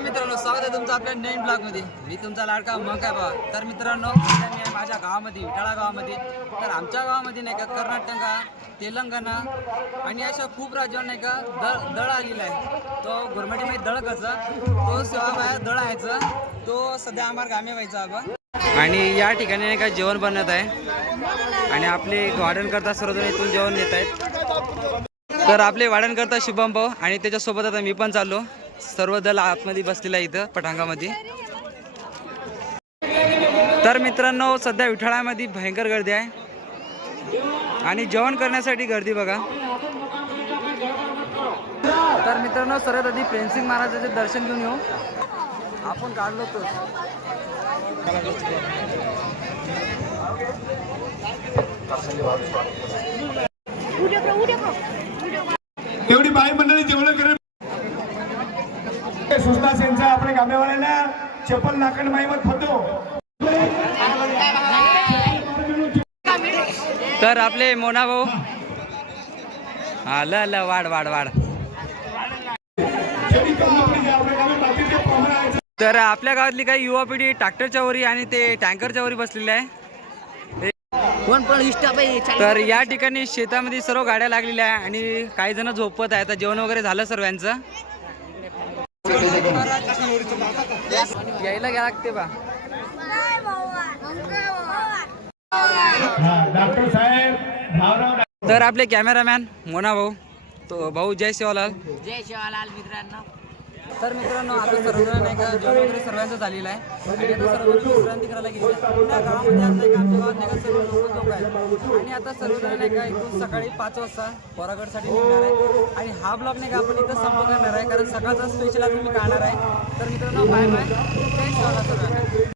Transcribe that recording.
मित्रांनो स्वागत आहे तुमचं आपल्या नवीन ब्लॉगमध्ये. मी तुमचा लाडका मग आहे बा तर मित्रांनो मी आहे माझ्या गावामध्ये विटाळा गावामध्ये. तर आमच्या गावामध्ये नाही का कर्नाटक तेलंगणा आणि अशा खूप राज्यावर नाही का दळ दळ आलेला आहे. तो गव्हर्मेंटमध्ये दळ कसं तो सेवा बाहेर दळ आहेचा तो सध्या आम्हाला गामे व्हायचा बा आणि या ठिकाणी नाही का जेवण बनत आहे. आणि आपले वाढण करता सर्वजण इथून जेवण येत आहेत. तर आपले वाढण करता शुभम भाऊ आणि त्याच्यासोबत आता मी पण चाललो. सर्व दल आतमध्ये बसलेला आहे इथं पटांगामध्ये. तर मित्रांनो सध्या विठाळ्यामध्ये भयंकर गर्दी आहे. आणि जेवण करण्यासाठी गर्दी बघा. तर मित्रांनो सर्वात आधी प्रेमसिंग महाराजाचे दर्शन घेऊन येऊ. आपण काढलो तो एवढी बाई मंडळी जेवण करेल. सुस्ता सेनचा आपल्या गामेवाल्यांना चप्पल नाकण माईमत फतो तर आपले मोना भाऊ. हा ल ल वाढ वाढ वाढ. तर आपल्या गावातली काही युवा पिढी ट्रॅक्टरच्या वरी आणि ते टँकरच्या वरी बसलेली आहे. कोण पण इष्टा पाहिजे तर या ठिकाणी शेतामध्ये सर्व गाड्या लागलेल्या आहे आणि काही जण झोपत आहे आता जेवण वगैरे झालं सर्वांचं. यायला घ्या लागते बा. तर आपले कॅमेरामॅन मोना भाऊ तो भाऊ जय शिवालाल जय शिवालाल मित्रांनो. तर मित्रांनो आता सर्वजण नाही का जेवण वगैरे सर्वांचं झालेलं आहे. आणि आता सर्वजण विश्रांती करायला गेले त्या गावामध्ये आता एक आमच्या गावात नाही का सर्व लोक लोक आहेत. आणि आता सर्वजण नाही का इथून सकाळी पाच वाजता बोरागडसाठी निघणार आहे आणि हा ब्लॉग नाही का आपण इथं संप करणार आहे कारण सकाळचा स्पेशल आज मी काढणार आहे. तर मित्रांनो बाय बाय जय शिवाला